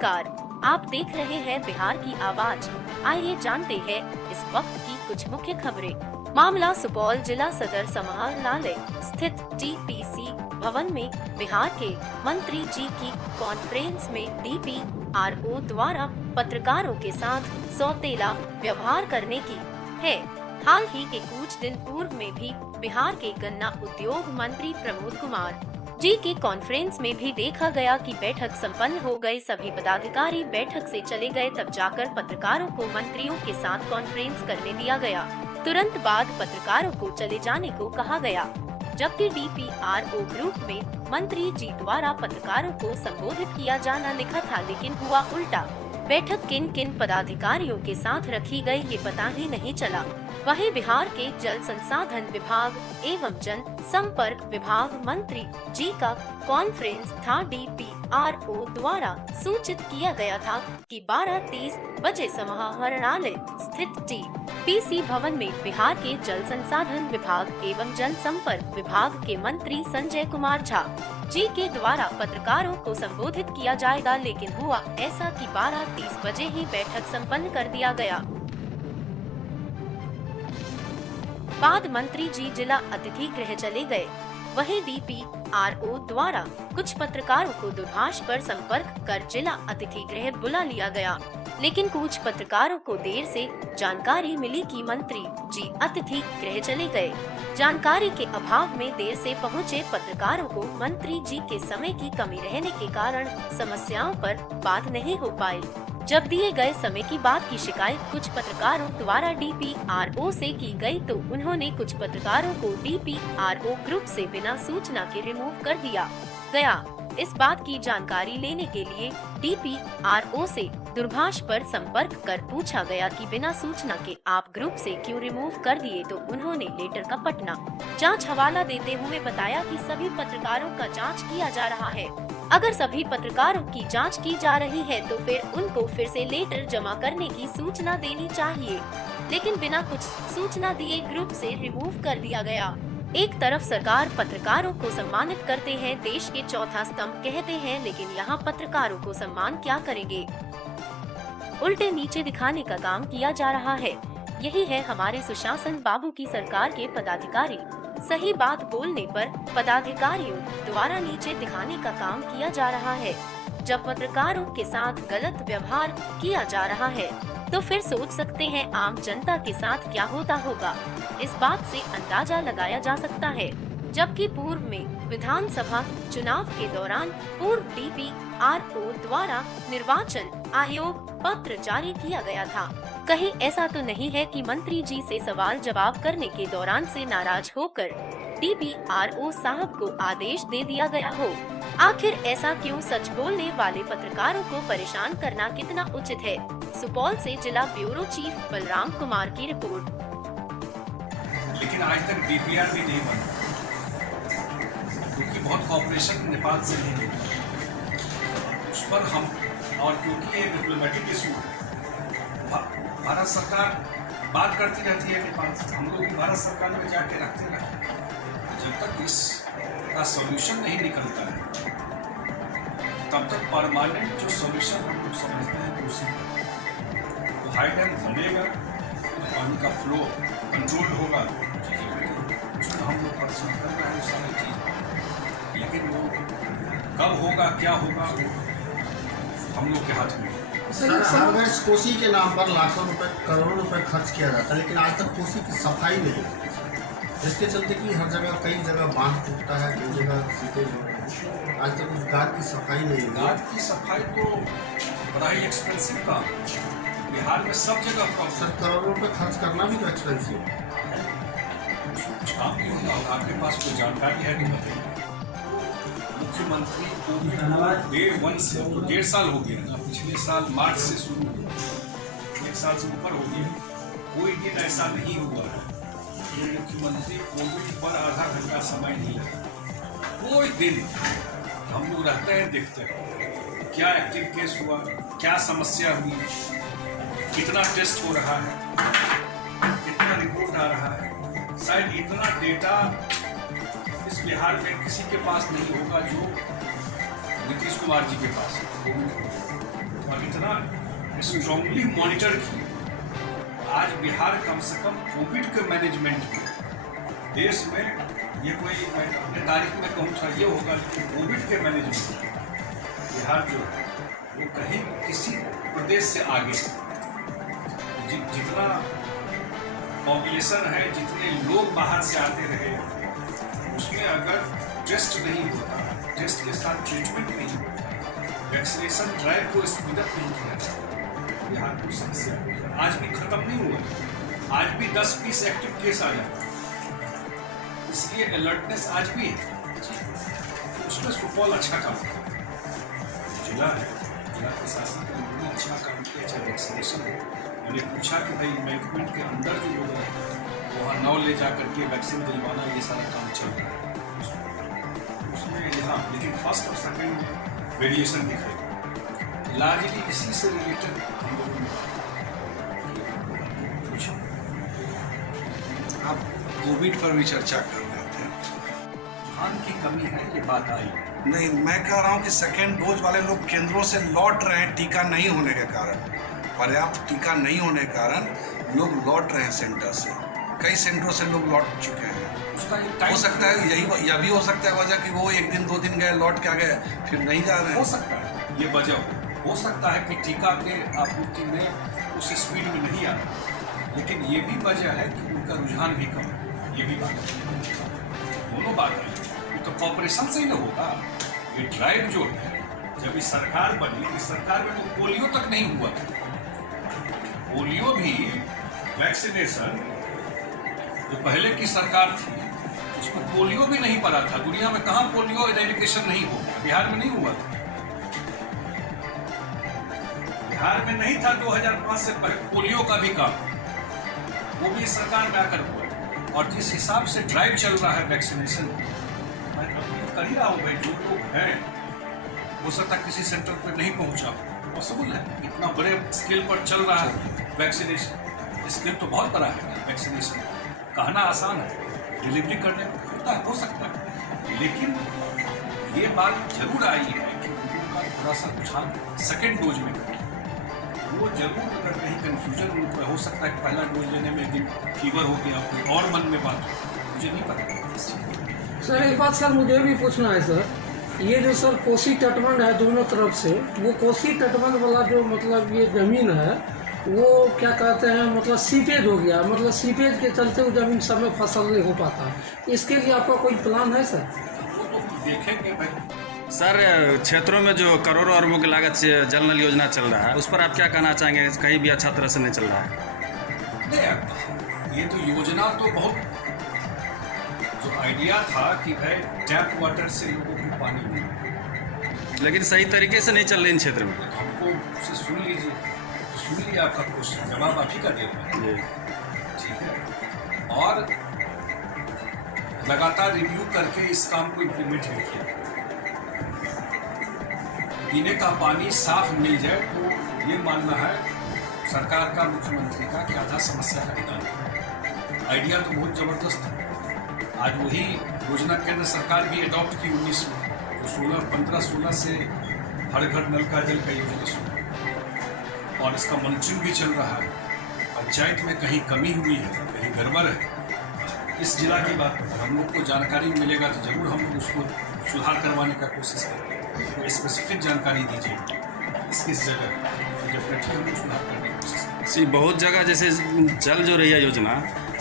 नमस्कार, आप देख रहे हैं बिहार की आवाज। आइए जानते हैं इस वक्त की कुछ मुख्य खबरें। मामला सुपौल जिला सदर समाहरणालय स्थित टीपीसी भवन में बिहार के मंत्री जी की कॉन्फ्रेंस में डीपीआरओ द्वारा पत्रकारों के साथ सौतेला व्यवहार करने की है। हाल ही के कुछ दिन पूर्व में भी बिहार के गन्ना उद्योग मंत्री प्रमोद कुमार जी के कॉन्फ्रेंस में भी देखा गया कि बैठक संपन्न हो गई, सभी पदाधिकारी बैठक से चले गए, तब जाकर पत्रकारों को मंत्रियों के साथ कॉन्फ्रेंस करने दिया गया। तुरंत बाद पत्रकारों को चले जाने को कहा गया, जबकि डीपीआरओ ग्रुप में मंत्री जी द्वारा पत्रकारों को संबोधित किया जाना लिखा था, लेकिन हुआ उल्टा। बैठक किन किन पदाधिकारियों के साथ रखी गई ये पता ही नहीं चला। वहीं बिहार के जल संसाधन विभाग एवं जन संपर्क विभाग मंत्री जी का कॉन्फ्रेंस था। डीपीआरओ द्वारा सूचित किया गया था कि 12:30 बजे समाहरणालय स्थित टीपीसी भवन में बिहार के जल संसाधन विभाग एवं जन संपर्क विभाग के मंत्री संजय कुमार झा जी के द्वारा पत्रकारों को संबोधित किया जाएगा, लेकिन हुआ ऐसा कि 12:30 बजे ही बैठक संपन्न कर दिया गया। बाद मंत्री जी जिला अतिथि गृह चले गए। वहीं डीपीआरओ द्वारा कुछ पत्रकारों को दूरभाष पर संपर्क कर जिला अतिथि गृह बुला लिया गया, लेकिन कुछ पत्रकारों को देर से जानकारी मिली कि मंत्री जी अतिथि गृह चले गए। जानकारी के अभाव में देर से पहुंचे पत्रकारों को मंत्री जी के समय की कमी रहने के कारण समस्याओं पर बात नहीं हो पाई। जब दिए गए समय की बात की शिकायत कुछ पत्रकारों द्वारा डीपीआरओ से की गई, तो उन्होंने कुछ पत्रकारों को डीपीआरओ ग्रुप से बिना सूचना के रिमूव कर दिया गया। इस बात की जानकारी लेने के लिए डीपीआरओ से दूरभाष पर संपर्क कर पूछा गया कि बिना सूचना के आप ग्रुप से क्यों रिमूव कर दिए, तो उन्होंने लेटर का पटना जांच हवाला देते हुए बताया कि सभी पत्रकारों का जांच किया जा रहा है। अगर सभी पत्रकारों की जांच की जा रही है तो फिर उनको फिर से लेटर जमा करने की सूचना देनी चाहिए, लेकिन बिना कुछ सूचना दिए ग्रुप से रिमूव कर दिया गया। एक तरफ सरकार पत्रकारों को सम्मानित करते हैं, देश के चौथा स्तंभ कहते हैं, लेकिन यहाँ पत्रकारों को सम्मान क्या करेंगे, उल्टे नीचे दिखाने का काम किया जा रहा है। यही है हमारे सुशासन बाबू की सरकार के पदाधिकारी। सही बात बोलने पर पदाधिकारियों द्वारा नीचे दिखाने का काम किया जा रहा है। जब पत्रकारों के साथ गलत व्यवहार किया जा रहा है तो फिर सोच सकते हैं आम जनता के साथ क्या होता होगा। इस बात से अंदाजा लगाया जा सकता है। जबकि पूर्व में विधानसभा चुनाव के दौरान पूर्व डीपीआरओ द्वारा निर्वाचन आयोग पत्र जारी किया गया था। कहीं ऐसा तो नहीं है कि मंत्री जी से सवाल जवाब करने के दौरान से नाराज होकर डीपीआरओ साहब को आदेश दे दिया गया हो। आखिर ऐसा क्यों? सच बोलने वाले पत्रकारों को परेशान करना कितना उचित है? सुपौल से जिला ब्यूरो चीफ बलराम कुमार की रिपोर्ट। लेकिन आज तक डीपीआर भी नहीं बना, क्योंकि बहुत कॉपरेशन नेपाल से नहीं हुआ उस पर हम, और क्योंकि ये डिप्लोमेटिक इशू है, भारत सरकार बात करती रहती है नेपाल से, हम लोग भारत सरकार में जाके रखते रहते हैं। जब तक इसका सॉल्यूशन नहीं निकलता है तब तक परमानेंट जो सॉल्यूशन हम लोग समझते हैं उसी तो हाई डैम बनेगा, पानी का फ्लो कंट्रोल होगा, उसमें हम लोग परिश्रम कर रहे हैं सारी चीज़, लेकिन वो कब होगा क्या होगा हम लोग के हाथ में। सर, हर वर्ष कोसी के नाम पर लाखों रुपए करोड़ों रुपए खर्च किया जाता है, लेकिन आज तक कोसी की सफाई नहीं होती, जिसके चलते कि हर जगह कई जगह बांध टूटता है, कई जगह सीपेज हो रहा है। आज तक उस घाट की सफाई नहीं है। घाट की सफाई तो बड़ा ही एक्सपेंसिव काम, बिहार में सब जगह सर करोड़ों रुपए खर्च करना भी तो एक्सपेंसिव है। आप भी होगा, आपके पास कोई जानकारी है कि बताइए। मुख्यमंत्री को डेढ़ साल हो गया ना, पिछले साल मार्च से शुरू हुआ, 1 साल से ऊपर हो गया, कोई दिन ऐसा नहीं हुआ है कि मुख्यमंत्री कोविड पर आधा घंटा समय नहीं लगा। कोई दिन हम लोग रहते हैं, देखते हैं क्या एक्टिव केस हुआ, क्या समस्या हुई, कितना टेस्ट हो रहा है, कितना रिपोर्ट आ रहा है। शायद इतना डेटा इस बिहार में किसी के पास नहीं होगा जो नीतीश कुमार जी के पास है। और इतना स्ट्रांगली मॉनिटर की, आज बिहार कम से कम कोविड के मैनेजमेंट में देश में ये कोई मैं अपने तारीख में कहूँ था ये होगा कि कोविड के मैनेजमेंट बिहार जो है वो कहीं किसी प्रदेश से आगे, जितना पॉपुलेशन है, जितने लोग बाहर से आते रहे, उसमें अगर टेस्ट नहीं होता, टेस्ट के साथ ट्रीटमेंट नहीं होता, वैक्सीनेशन ड्राइव को स्पीडअप नहीं किया जाता, बिहार को समस्या आज भी खत्म नहीं हुआ, आज भी 10-20 एक्टिव केस आ जाते, इसलिए अलर्टनेस आज भी है। उसमें सुपौल अच्छा काम किया, जिला है, जिला प्रशासन ने अच्छा काम किया, अच्छा वैक्सीनेशन है। मैंने पूछा कि भाई मैनेजमेंट के अंदर जो लोग हैं वहाँ 9 ले जा करके वैक्सीन दिलवाना, ये सारा काम चल रहा है उसमें यहाँ, लेकिन फर्स्ट और सेकेंड में वेरिएशन दिखेगा, लार्जली इसी से रिलेटेड हम लोगों ने पूछा। आप कोविड पर भी चर्चा कर रहे थे, धान की कमी है, ये बात आई नहीं मैं कह रहा हूँ कि सेकेंड डोज वाले लोग केंद्रों से लौट रहे हैं टीका नहीं होने के कारण, पर्याप्त टीका नहीं होने के कारण लोग लौट रहे हैं सेंटर से, कई सेंटरों से लोग लौट चुके हैं। उसका एक हो सकता है यह भी हो सकता है वजह कि वो 1 दिन 2 दिन गए लौट के आ गए फिर नहीं जा रहे हो हैं। सकता है ये वजह हो सकता है कि टीका के आपूर्ति में उस स्पीड में नहीं आ रहा, लेकिन ये भी वजह है कि उनका रुझान भी कम है, ये भी बात है, दोनों बात है। ये तो कॉपरेशन से ही ना होगा, ये ड्राइव जो है, जब इस सरकार बनी, इस सरकार में तो पोलियो तक नहीं हुआ था, पोलियो भी वैक्सीनेशन जो पहले की सरकार थी उसमें पोलियो भी नहीं पड़ा था, दुनिया में कहाँ पोलियो इरेडिकेशन नहीं हो, बिहार में नहीं हुआ था, बिहार में नहीं था 2005 से पहले पोलियो का भी काम, वो भी सरकार में आकर हुआ। और जिस हिसाब से ड्राइव चल रहा है वैक्सीनेशन, मैं अपील कर ही रहा हूँ भाई, जो लोग हैं हो सकता है किसी सेंटर पर नहीं पहुंचा, पॉसिबल है, इतना बड़े स्केल पर चल रहा है वैक्सीनेशन, स्केल तो बहुत बड़ा है वैक्सीनेशन, कहना आसान है, डिलीवरी करने में हो सकता है, लेकिन ये बात जरूर आई है कि लोगों का थोड़ा सा रुझान सेकेंड डोज में, वो जरूर अगर कहीं कन्फ्यूजन हो सकता है कि पहला डोज लेने में दिन फीवर हो गया, कोई और मन में बात हो, मुझे नहीं पता। सर एक बात सर मुझे भी पूछना है सर, ये जो सर कोसी तटबंध है दोनों तरफ से, वो कोसी तटबंध वाला जो मतलब ये जमीन है वो क्या कहते हैं मतलब सीपेज हो गया, मतलब सीपेज के चलते वो जमीन सब में फसल नहीं हो पाता, इसके लिए आपका कोई प्लान है सर? वो तो देखेंगे भाई। सर क्षेत्रों में जो करोड़ों अरबों की लागत से जल नल योजना चल रहा है, उस पर आप क्या कहना चाहेंगे? कहीं भी अच्छा तरह से नहीं चल रहा है। नहीं, ये तो योजना तो बहुत, जो आइडिया था कि भाई टैप वाटर से लोगों को पानी मिले, लेकिन सही तरीके से नहीं चल रही इन क्षेत्र में। हमको उससे सुन लीजिए, सुन लिया आपका क्वेश्चन, जवाब आप ही का दे रहे हैं, ठीक है, और लगातार रिव्यू करके इस काम को इम्प्लीमेंट कीजिए। पीने का पानी साफ मिल जाए तो ये मानना है सरकार का, मुख्यमंत्री का, कि आधा समस्या का निदान है। आइडिया तो बहुत जबरदस्त है, आज वही योजना केंद्र सरकार भी अडॉप्ट की 19 में, तो 15-16 से हर घर नल का जल का योजना शुरू, और इसका मॉनिटरिंग भी चल रहा है। पंचायत में कहीं कमी हुई है, कहीं गड़बड़ है, इस जिला की बात हम लोग को जानकारी मिलेगा तो जरूर हम लोग उसको सुधार करवाने का कोशिश करेंगे। तो स्पेसिफिक जानकारी दीजिए किस जगह, डेफिनेटली हम लोग सुधार करने की कोशिश करेंगे। सी बहुत जगह जैसे जल जो रही है योजना,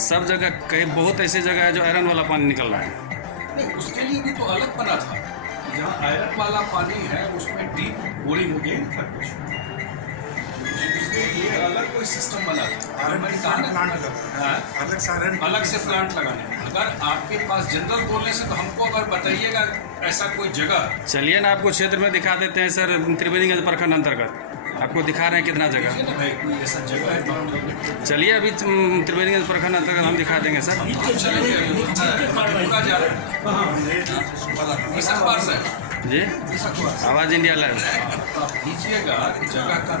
सब जगह कहीं बहुत ऐसी जगह है जो आयरन वाला पानी निकल रहा है। नहीं, उसके लिए भी तो अलग बना था, जहाँ आयरन वाला पानी है उसमें डीप बोरिंग हो गई, उसके लिए अलग कोई सिस्टम बना था, मैंने कहा ना, अलग से प्लांट लगाने। अगर आपके पास जनरल बोलने से तो हमको अगर बताइएगा ऐसा कोई जगह। चलिए ना, आपको क्षेत्र में दिखा देते हैं सर, त्रिवेणीगंज प्रखंड अंतर्गत आपको दिखा रहे हैं कितना जगह। भाई कोई ऐसा जगह है तो चलिए अभी त्रिवेणीगंज प्रखंड अंतर्गत हम दिखा देंगे सर। जी, आवाज़ इंडिया लाइव। आप दीजिएगा कि जगह का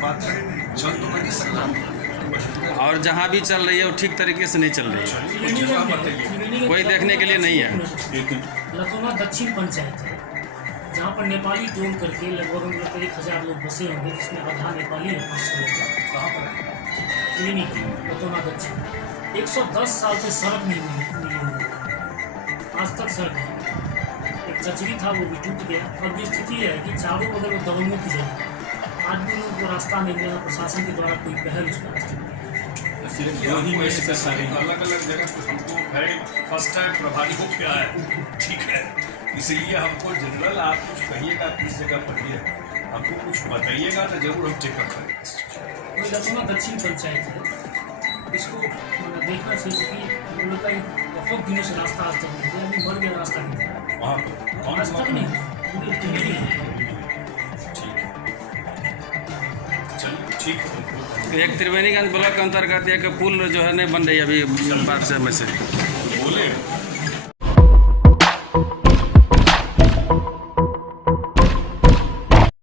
बात चल तो नहीं सकता, और जहाँ भी चल रही है वो ठीक तरीके से नहीं चल रही है, कोई देखने के लिए नहीं है। लखनऊ दक्षिण पंचायत है, जहाँ पर नेपाली टोल करके लगभग हम लोग 1000 लोग बसे होंगे, जिसमें आधा नेपाली है, 500 लोग। कहाँ पर है? क्लिनिक बतौना दक्षिण 110 साल से सड़क नहीं मिली उनको, आज तक सड़क नहीं। एक चचरी था वो भी टूट गया। अब ये स्थिति है कि चारों बगल में दबंगों की जगह, आज भी लोग को रास्ता नहीं मिला, प्रशासन के द्वारा कोई पहल उस पर रास्ते अलग अलग जगह पे हमको है, फर्स्ट टाइम प्रभारी हो गया है, ठीक है, इसलिए हमको जनरल आप कुछ कहिएगा किस जगह पर है, हमको कुछ बताइएगा तो जरूर हम चेकअप करेंगे। कोई लक्ष्मण दक्षिण पंचायत है, इसको मतलब देखना चाहिए कि हम लोग का बहुत दिनों से रास्ता आज तक नहीं है, अभी मर गया रास्ता नहीं, वहाँ पर कौन आज तक नहीं पूरी टिकट है। चलिए ठीक है। एक त्रिवेणीगंज ब्लॉक के अंतर्गत एक पुल जो है नहीं बन रही अभी 5 समय से। बोले